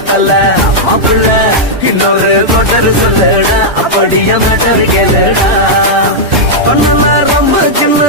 பத்தல அம்மா புள்ள இன்னொரு கொட்டரு சொல்லடா அப்படியே மேட்டர் கேளுடா. பொண்ணு ரொம்ப சின்ன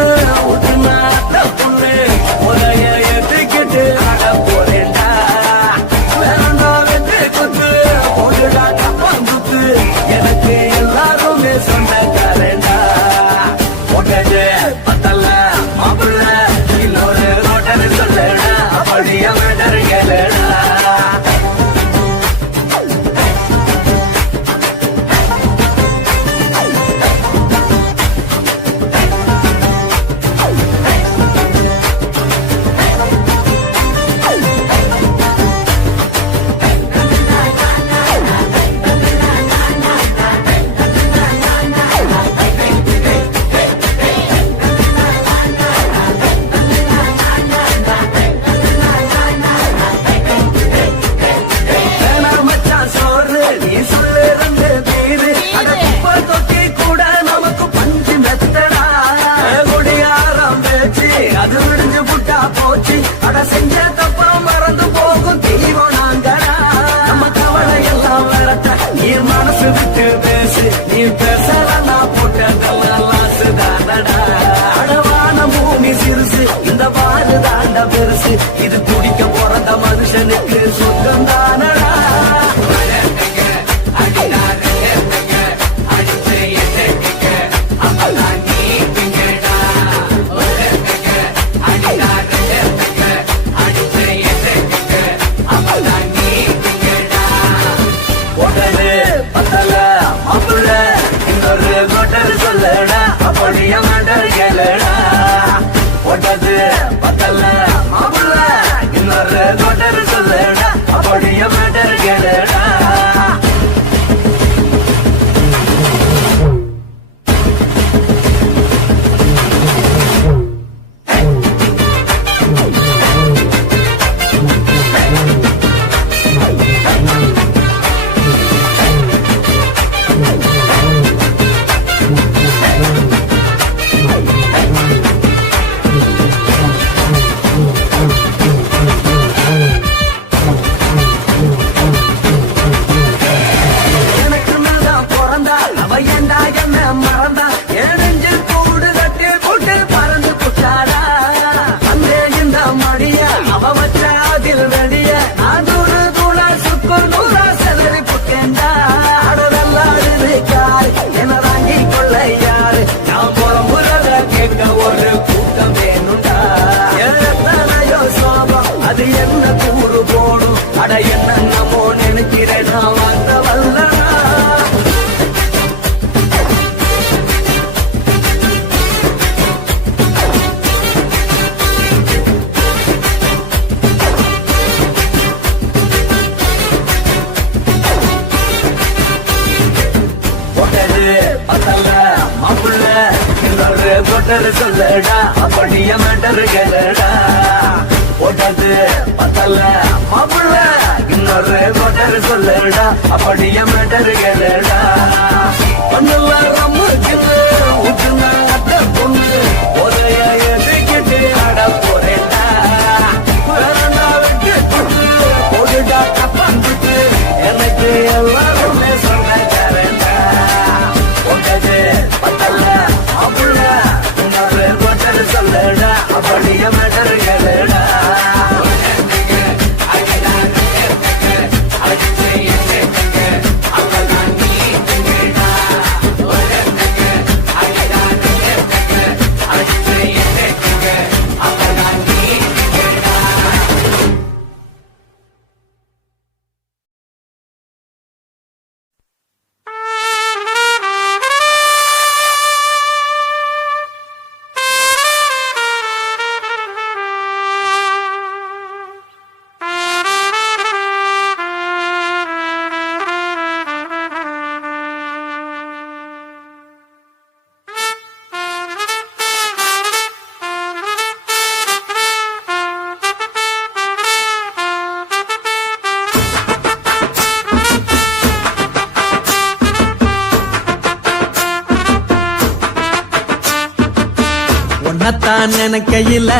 உன்னத்தான் நினைக்கையில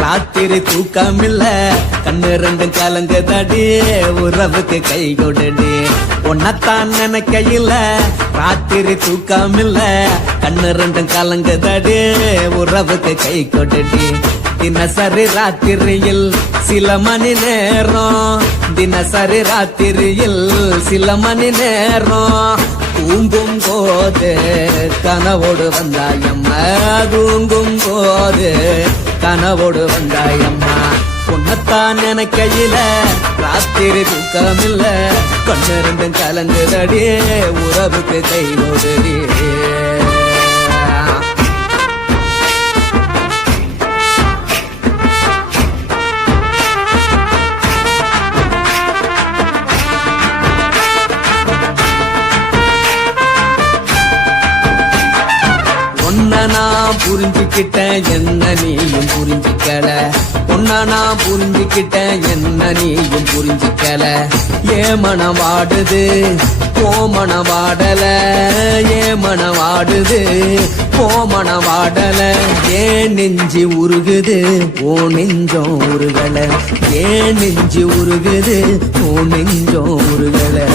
ராத்திரி தூக்கம் இல்ல கண்ணு ரெண்டும் கலங்குதடி உறவுக்கு கை கொடுடி. உன்னத்தான் நினைக்கையில ராத்திரி தூக்கம் இல்ல கண்ணு ரெண்டும் கலங்குதடி உறவுக்கு கை கொடுடி. தினசரி ராத்திரியில் சில மணி நேரம். தினசரி ராத்திரியில் சில மணி நேரம். தூங்கும் போது கனவோடு வந்தாயம்மா தூங்கும் போது கனவோடு வந்தாயம்மா உன்னத்தான் நினைக்கையில ராத்திரி தூக்கமில்ல. கொஞ்சம் ரெண்டும் கலங்குதடி உறவுக்கு கை ஓடுறியே நான் புரிஞ்சுக்கிட்டேன் என்ன நீயும் புரிஞ்சுக்கல? உன்ன நான் புரிஞ்சுக்கிட்டேன் என்ன நீயும் புரிஞ்சுக்கல? ஏ மனவாடுது வாடுது ஓ மனம் வாடல ஏ வாடுது ஓ மனம் ஏன் நெஞ்சு உருகுது ஓ நெஞ்சம் உருகல. ஏன் நெஞ்சு உருகுது ஓ நெஞ்சம் உருகல.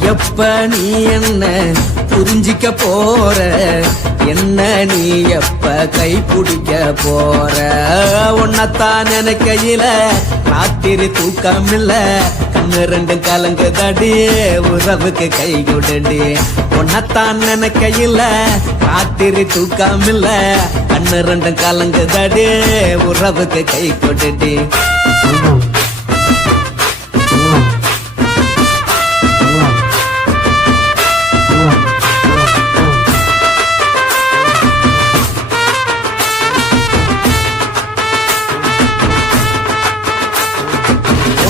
எப்ப நீ என்ன புரிஞ்சிக்க போற. என்ன நீ எப்ப கை பிடிக்க போற? உன்னத்தான் நினைக்கையில ராத்திரி தூக்கம் இல்ல கண்ணு ரெண்டு கலங்கு தடி உறவுக்கு கை கொடுடி. உன்னத்தான் நினைக்கையில ராத்திரி தூக்கம் இல்ல கண்ணு ரெண்டு கலங்கு தடி உறவுக்கு கை கொடுடி.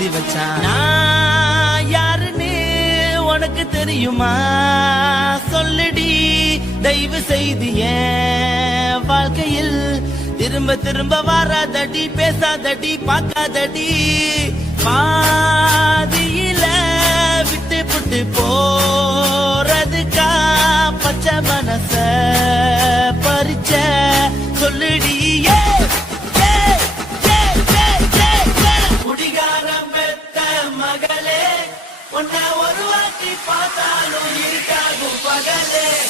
எழுதி வச்சான் நான் யாருன்னு உனக்கு தெரியுமா? சொல்லுடி தயவு செய்து என் வாழ்க்கையில் திரும்ப திரும்ப வராதடி பேசாதடி பார்க்காதடி. பாதியில விட்டு புட்டு போறதுக்கா பச்சை மனச பறிச்ச சொல்லுடி. pantalón y el cargo, págale.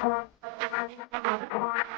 Thank you.